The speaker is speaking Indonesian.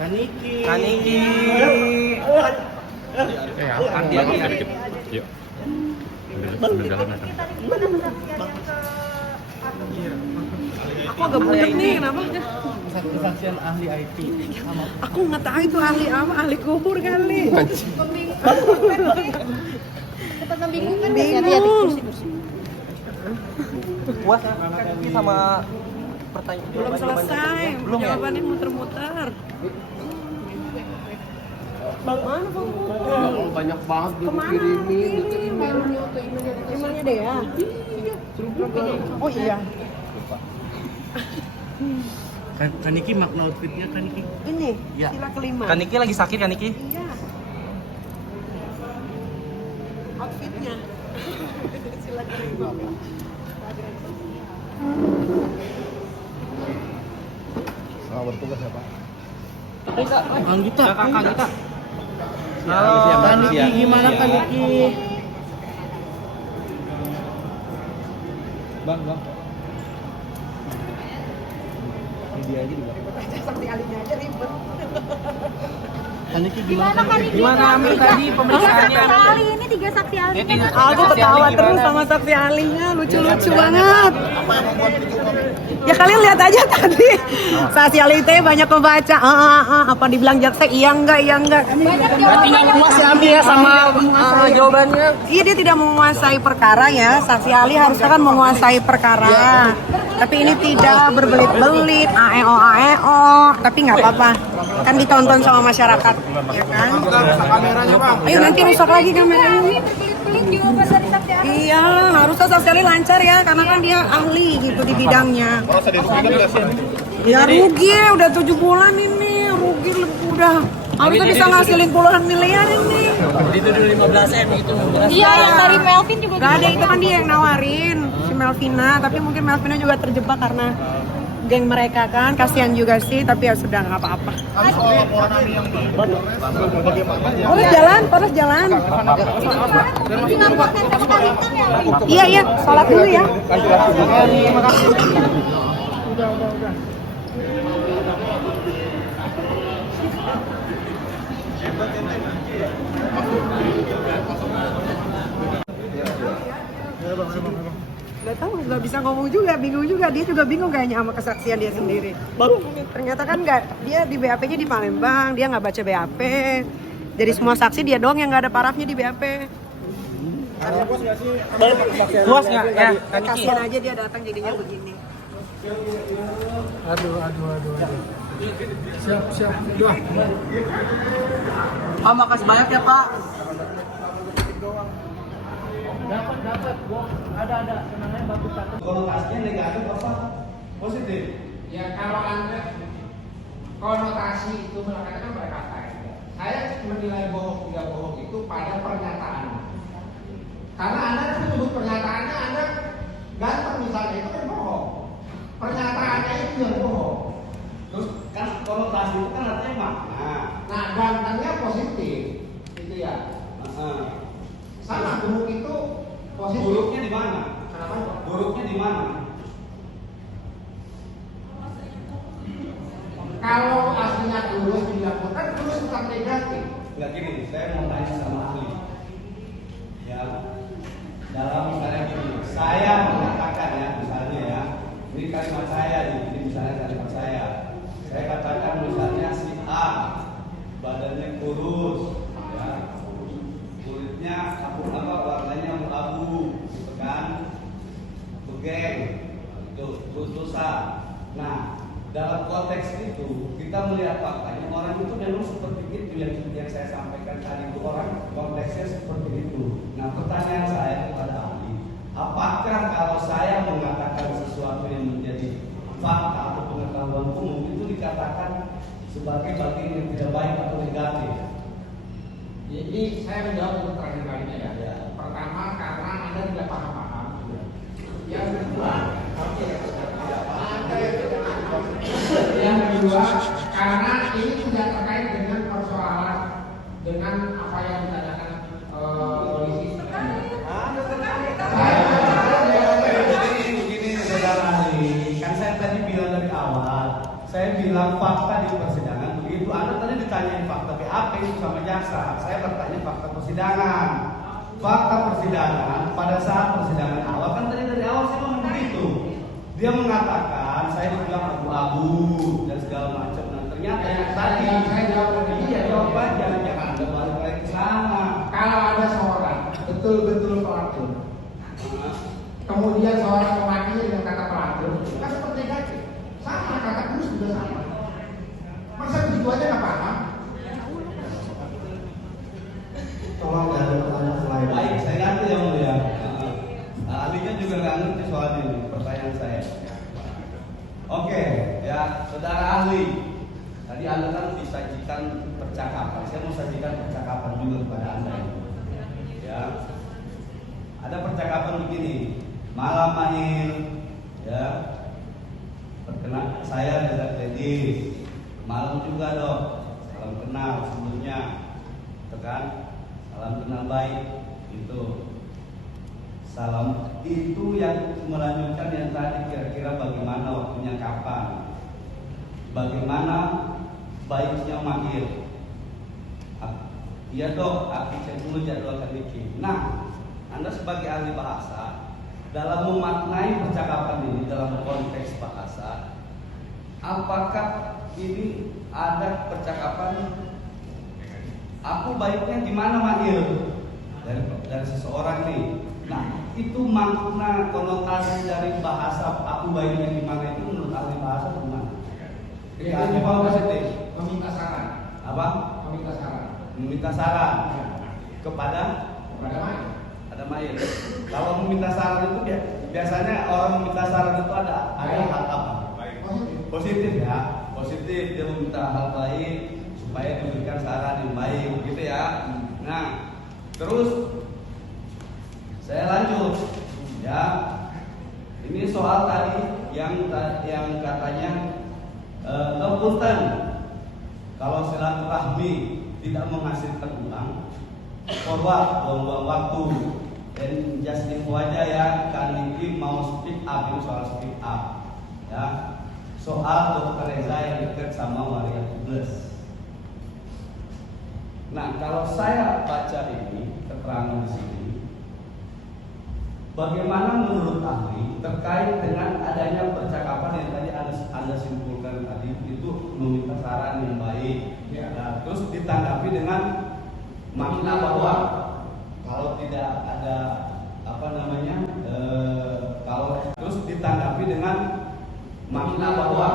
Kaniki. Yuk. Sambil jalan akan. Aku agak butek nih, kenapa? Kesaksian ahli IT. Aku nggak tahu itu ahli apa, ahli kubur kali. Cepat membingungkan. Bingung. Puas Kaniki sama pertanyaan Belum selesai, belum ya? jawabannya muter-muter. Mana Bang? Banyak banget Kemana? Emailnya deh ya. Oh iya. Kaniki makna outfitnya Kaniki. Ini Ya. sila kelima. Kaniki lagi sakit Kaniki? Iya. Outfitnya. Sila kelima. Selamat bertugas ya Pak. Kang Gita. Kakak kita. Halo, Kaniki gimana Kaniki? Bang. Ini dia aja juga. Sakti alinya aja ribet. Kaniki gimana? Gimana Amir tadi pemeriksaannya? Saksi ini 3 saksi ahli. Aku ketawa terus sama saksi ahlinya, lucu-lucu banget. Ya kalian lihat aja tadi, saksi ahli itu banyak membaca. Apa dibilang jaksa? Iya enggak. Berarti nggak puas ya Amir ya sama jawabannya? Iya, dia tidak menguasai perkara ya. Saksi ahli harusnya kan menguasai perkara. Tapi ini tidak berbelit-belit, AEO. Tapi nggak apa-apa. Kan ditonton sama masyarakat, ya kan? Kameranya Bang. Ayo nanti rusak lagi kameranya. Pelit-pelit jawaban dari saksi ahli. Iya, harusnya saksi ahli lancar ya, karena kan dia ahli gitu di bidangnya. Orang saya dirugikan nggak sih? Ya rugi ya, udah 7 bulan ini, rugi udah. Harusnya bisa ngasilin puluhan miliar ini. Dituduh 15M itu. Iya, yang dari Melvin juga. Gak ada, itu kan dia yang nawarin, si Melvina. Tapi mungkin Melvina juga terjebak karena geng mereka kan, kasihan juga sih. Tapi ya sudah, nggak apa-apa. Kami soal laporan Ami yang di bagaimana ya? Terus jalan. Iya, sholat dulu ya. Udah. Gak tahu, nggak bisa ngomong juga, bingung juga. Dia juga bingung kayaknya sama kesaksian dia sendiri. Ternyata kan nggak, dia di BAP-nya di Palembang, dia nggak baca BAP. Jadi semua saksi dia doang yang nggak ada parafnya di BAP. Puas nggak ya Kaniki? Kasihan aja dia datang jadinya begini. Aduh. Siap. Dua. Pak, makasih banyak ya Pak. Dapat. Ada. Senangnya bagus satu. Konotasinya negatif apa? Positif? Ya kalau Anda konotasi itu mengatakan berkata, saya menilai bohong tidak bohong itu pada pernyataan. Karena Anda menyebut pernyataannya, Anda ganteng misalnya, itu kan bohong. Pernyataannya itu yang bohong. Terus kan konotasi itu kan artinya makna. Nah, gantengnya positif, itu ya. Sama buruk itu positif. Buruknya di mana? Kenapa? Buruknya di mana? Kalau aslinya tulus dilakukan, tulus tetap negatif. Enggak gini, saya mau tanya sama ahli. Ya, dalam misalnya gini, saya mengatakan ya, misalnya ya, ini kalimat saya, ini misalnya kalimat saya. Saya katakan misalnya si A, badannya kurus, ya, kulitnya warnanya abu-abu, gitu kan, begeng, itu susah. Nah, dalam konteks itu kita melihat faktanya orang itu memang seperti itu yang saya sampaikan tadi itu orang konteksnya seperti itu. Nah, pertanyaan saya kepada ahli, apakah kalau saya mengatakan sesuatu yang menjadi fakta atau pengetahuan umum itu dikatakan sebagai bagian yang tidak baik atau negatif? Jadi saya menjawab untuk terakhir kalinya ya. Pertama karena Anda tidak paham-paham. Yang kedua, yang kedua karena ini tidak terkait dengan persoalan dengan apa yang ditanyakan polisi. Begini saudara ahli, kan saya tadi bilang dari awal, saya bilang fakta di persidangan begitu. Anda tadi ditanyain fakta BAP itu sama jaksa. Saya bertanya fakta persidangan. Fakta persidangan pada saat persidangan awal kan tadi dari awal saya ngomong begitu. Dia mengatakan saya bilang abu-abu dan segala macam. Nah ternyata yang tadi saya jawab iya jawab aja, jangan Anda balik lagi ke sana. Kalau ada seorang betul-betul pelaku, kemudian seorang mewakili dengan kata pelaku, kan seperti gaji. Sama kata kurus juga sama. Masa begitu aja nggak paham? Tolong nggak ada pertanyaan selain. Baik, saya ngerti yang mulia. Ahlinya juga nggak ngerti soal ini pertanyaan saya. Oke, ya saudara ahli. Tadi Anda kan disajikan percakapan. Saya mau sajikan percakapan juga kepada Anda. Ya, ada percakapan begini. Malam Mahir, ya. Perkenal saya Reza Kledis. Malam juga dok. Salam kenal sebelumnya, tekan. Salam kenal baik itu. Salam itu yang melanjutkan yang tadi kira-kira bagaimana waktunya kapan, bagaimana baiknya Mahir. Iya dok, aku cek dulu jadwalkan bikin. Nah, Anda sebagai ahli bahasa dalam memaknai percakapan ini dalam konteks bahasa, apakah ini ada percakapan aku baiknya gimana Mahir dari seseorang nih. Nah, itu makna konotasi dari bahasa aku baiknya gimana itu menurut ahli bahasa gimana? Ini positif. Meminta saran. Apa? Meminta saran. Meminta saran kepada mana? ada Mahir. Kalau meminta saran itu biasanya orang meminta saran itu ada hal apa? Positif ya. Positif dia meminta hal baik supaya diberikan saran yang baik gitu ya. Nah, terus saya lanjut ya. Ini soal tadi yang katanya punten kalau silaturahmi tidak menghasilkan uang, forward buang-buang waktu. Dan just info aja ya, kan ini mau speak up, ini soal speak up ya. Soal Dr. Reza yang dekat sama Maria Kudus. Nah, kalau saya baca ini keterangan di sini, bagaimana menurut ahli terkait dengan adanya percakapan yang tadi Anda simpulkan tadi itu meminta saran yang baik, ya. Nah, terus ditanggapi dengan makna bahwa kalau tidak ada kalau terus ditanggapi dengan makna bahwa